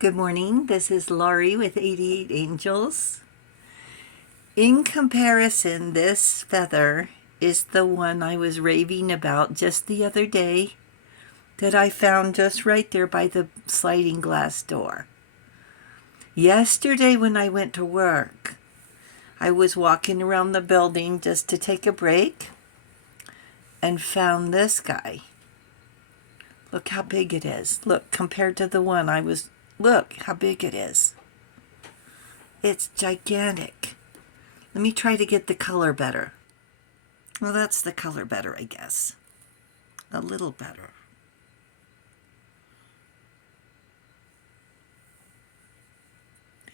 Good morning. This is Laurie with 88 Angels. In comparison, this feather is the one I was raving about just the other day that I found just right there by the sliding glass door. Yesterday when I went to work, I was walking around the building just to take a break and found this guy. Look how big it is. Look, compared to the one look how big it is. It's gigantic. Let me try to get the color better. Well, that's the color better, I guess. A little better.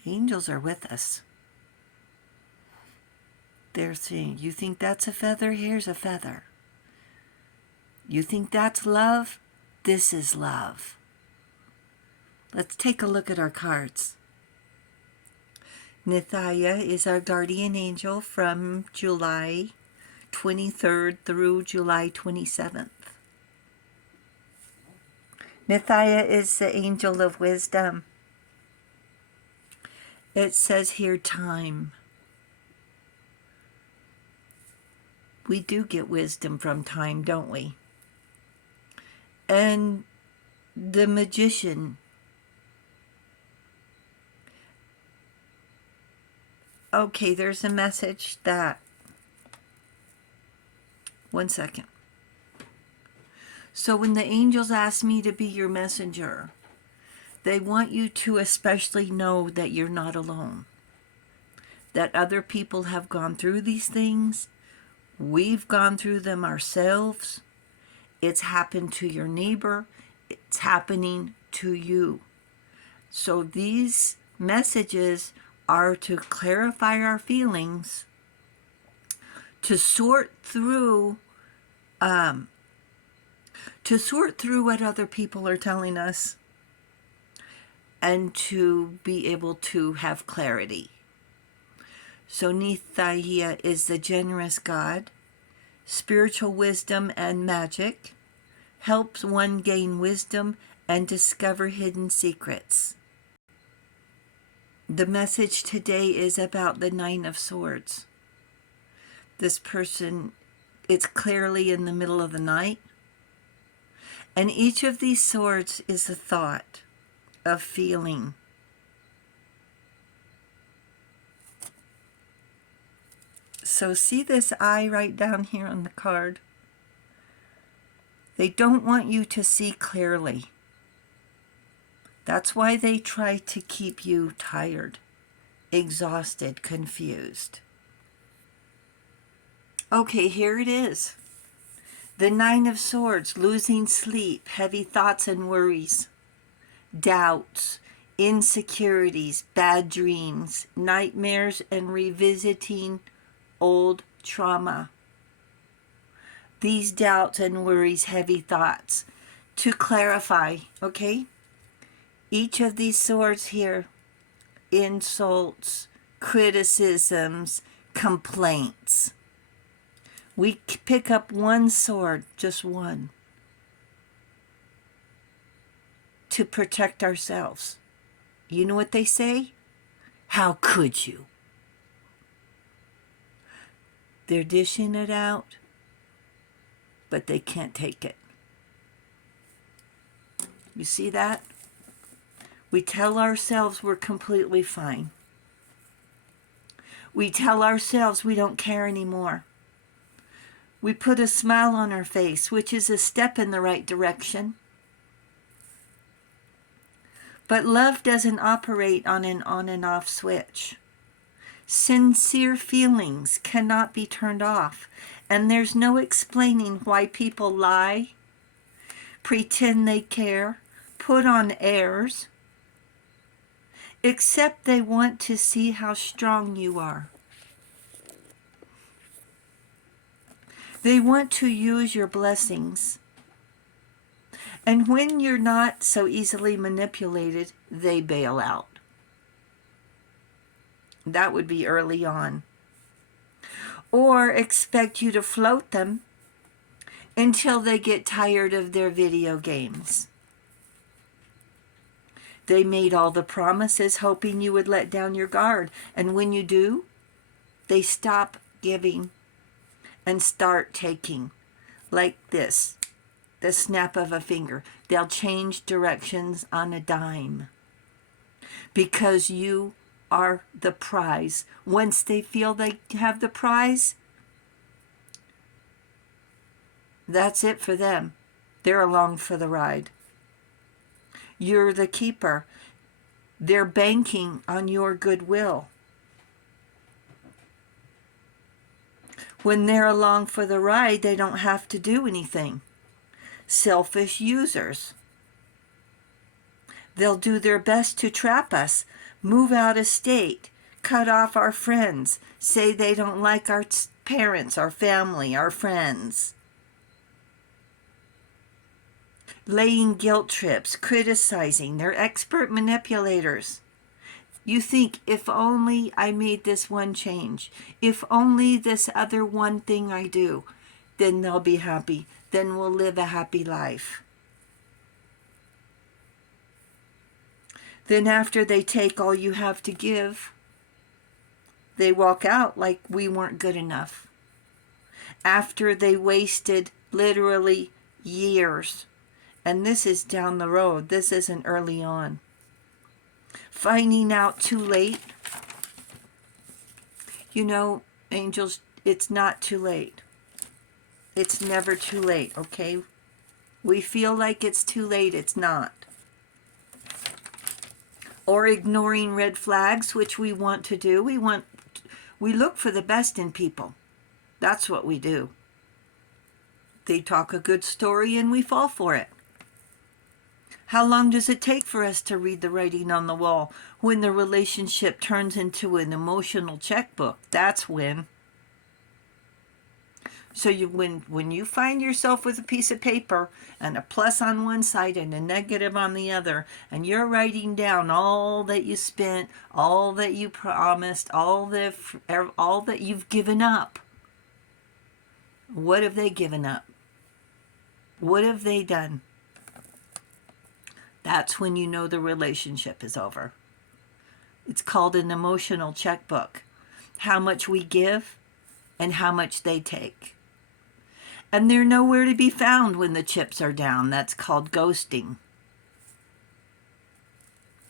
The angels are with us. They're saying, you think that's a feather? Here's a feather. You think that's love? This is love. Let's take a look at our cards. Nithaya is our guardian angel from July 23rd through July 27th. Nithaya is the angel of wisdom. It says here time. We do get wisdom from time, don't we? And the magician. Okay, there's a message that... One second. So when the angels ask me to be your messenger, they want you to especially know that you're not alone. That other people have gone through these things. We've gone through them ourselves. It's happened to your neighbor. It's happening to you. So these messages are to clarify our feelings, to sort through what other people are telling us, and to be able to have clarity. So Nithaya is the generous God, spiritual wisdom and magic, helps one gain wisdom and discover hidden secrets. The message today is about the Nine of Swords. This person, it's clearly in the middle of the night. And each of these swords is a thought, a feeling. So see this eye right down here on the card? They don't want you to see clearly. That's why they try to keep you tired, exhausted, confused. Okay, here it is. The Nine of Swords, losing sleep, heavy thoughts and worries, doubts, insecurities, bad dreams, nightmares, and revisiting old trauma. These doubts and worries, heavy thoughts. To clarify, okay? Each of these swords here, insults, criticisms, complaints. We pick up one sword, just one, to protect ourselves. You know what they say? How could you? They're dishing it out, but they can't take it. You see that? We tell ourselves we're completely fine. We tell ourselves we don't care anymore. We put a smile on our face, which is a step in the right direction. But love doesn't operate on an on and off switch. Sincere feelings cannot be turned off, and there's no explaining why people lie, pretend they care, put on airs, except they want to see how strong you are. They want to use your blessings. And when you're not so easily manipulated, they bail out. That would be early on. Or expect you to float them until they get tired of their video games. They made all the promises hoping you would let down your guard. And when you do, they stop giving and start taking. Like this, the snap of a finger. They'll change directions on a dime. Because you are the prize. Once they feel they have the prize, that's it for them. They're along for the ride. You're the keeper. They're banking on your goodwill. When they're along for the ride, they don't have to do anything. Selfish users. They'll do their best to trap us, move out of state, cut off our friends, say they don't like our parents, our family, our friends. Laying guilt trips, criticizing. They're expert manipulators. You think, if only I made this one change, if only this other one thing I do, then they'll be happy. Then we'll live a happy life. Then after they take all you have to give, they walk out like we weren't good enough. After they wasted literally years. And this is down the road. This isn't early on. Finding out too late. You know, angels, it's not too late. It's never too late, okay? We feel like it's too late. It's not. Or ignoring red flags, which we want to do. We look for the best in people. That's what we do. They talk a good story and we fall for it. How long does it take for us to read the writing on the wall? When the relationship turns into an emotional checkbook. That's when. So when you find yourself with a piece of paper and a plus on one side and a negative on the other, and you're writing down all that you spent, all that you promised, all that you've given up. What have they given up? What have they done? That's when you know the relationship is over. It's called an emotional checkbook. How much we give and how much they take. And they're nowhere to be found when the chips are down. That's called ghosting.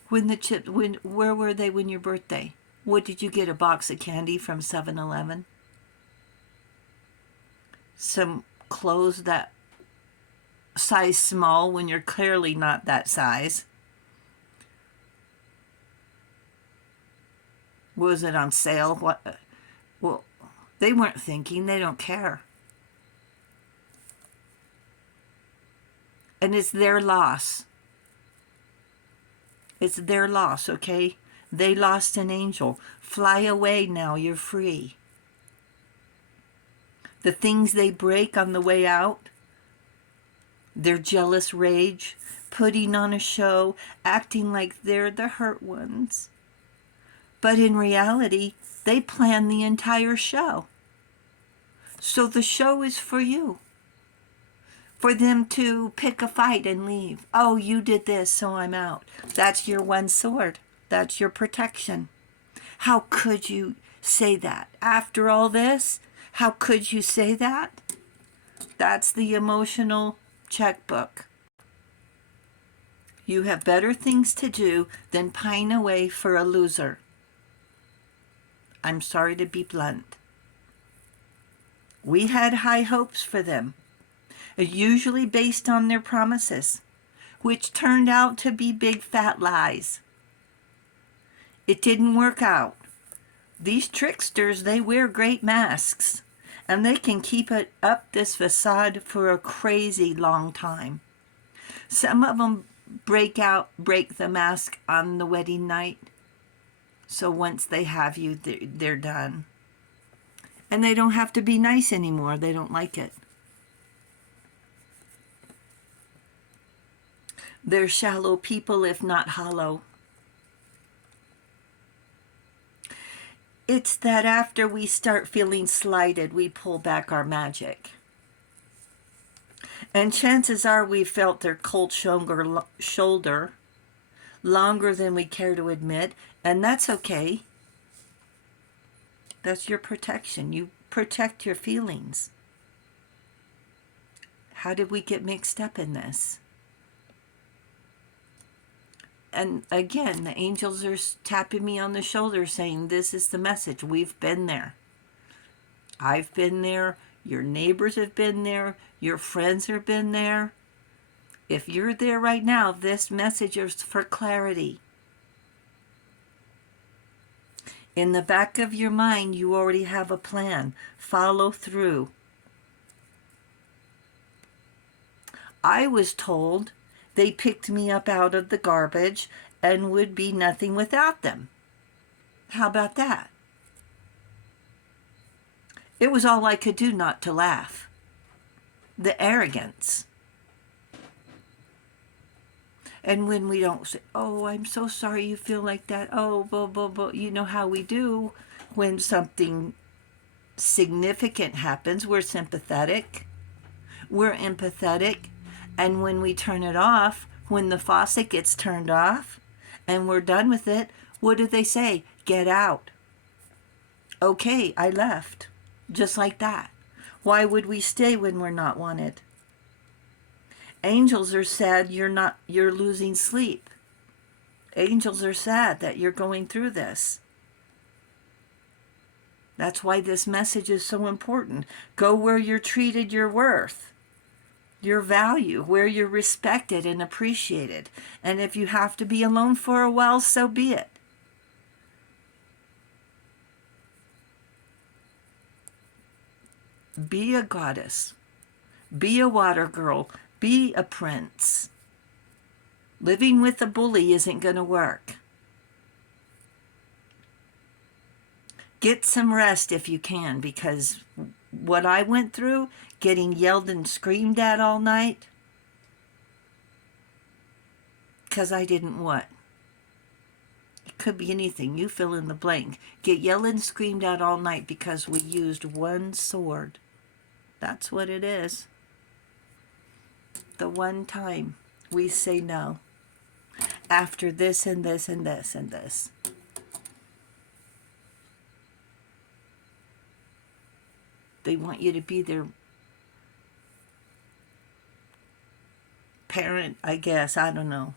Where were they when your birthday? What did you get? A box of candy from 7-Eleven? Some clothes that size small when you're clearly not that size. Was it on sale? What? Well, they weren't thinking. They don't care. And it's their loss. It's their loss, okay? They lost an angel. Fly away now. You're free. The things they break on the way out, their jealous rage, putting on a show, acting like they're the hurt ones. But in reality, they plan the entire show. So the show is for you. For them to pick a fight and leave. Oh, you did this, so I'm out. That's your one sword. That's your protection. How could you say that? After all this, how could you say that? That's the emotional checkbook. You have better things to do than pine away for a loser. I'm sorry to be blunt. We had high hopes for them, usually based on their promises, which turned out to be big fat lies. It didn't work out. These tricksters, they wear great masks, and they can keep it up this facade for a crazy long time. Some of them break the mask on the wedding night. So once they have you, they're done. And they don't have to be nice anymore. They don't like it. They're shallow people, if not hollow. It's that after we start feeling slighted, we pull back our magic. And chances are we felt their cold shoulder longer than we care to admit, and that's okay. That's your protection. You protect your feelings. How did we get mixed up in this? And again, the angels are tapping me on the shoulder saying, this is the message. We've been there. I've been there. Your neighbors have been there. Your friends have been there. If you're there right now, this message is for clarity. In the back of your mind, you already have a plan. Follow through. I was told they picked me up out of the garbage and would be nothing without them. How about that? It was all I could do not to laugh. The arrogance. And when we don't say, oh, I'm so sorry you feel like that. Oh, blah, blah, blah. You know how we do when something significant happens. We're sympathetic. We're empathetic. And when we turn it off, when the faucet gets turned off and we're done with it, what do they say? Get out. Okay, I left. Just like that. Why would we stay when we're not wanted? Angels are sad you're losing sleep. Angels are sad that you're going through this. That's why this message is so important. Go where you're treated your worth, your value, where you're respected and appreciated. And if you have to be alone for a while, so be it. Be a goddess. Be a water girl. Be a prince. Living with a bully isn't going to work. Get some rest if you can, because what I went through, getting yelled and screamed at all night, because I didn't what? It could be anything. You fill in the blank. Get yelled and screamed at all night because we used one sword. That's what it is. The one time we say no. After this and this and this and this. They want you to be their parent, I guess. I don't know.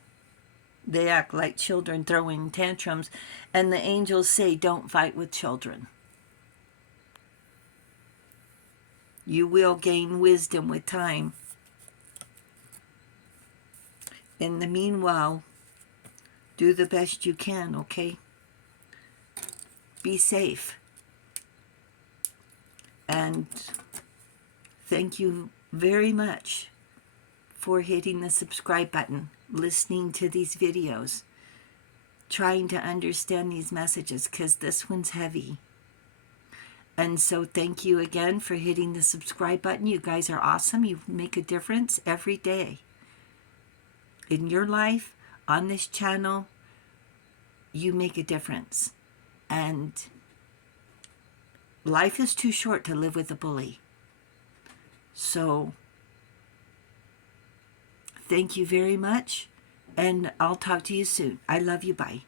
They act like children throwing tantrums. And the angels say, don't fight with children. You will gain wisdom with time. In the meanwhile, do the best you can, okay? Be safe. And thank you very much for hitting the subscribe button, listening to these videos, trying to understand these messages, because this one's heavy. And so thank you again for hitting the subscribe button. You guys are awesome. You make a difference every day. In your life, on this channel, you make a difference. And life is too short to live with a bully. So, thank you very much, and I'll talk to you soon. I love you. Bye.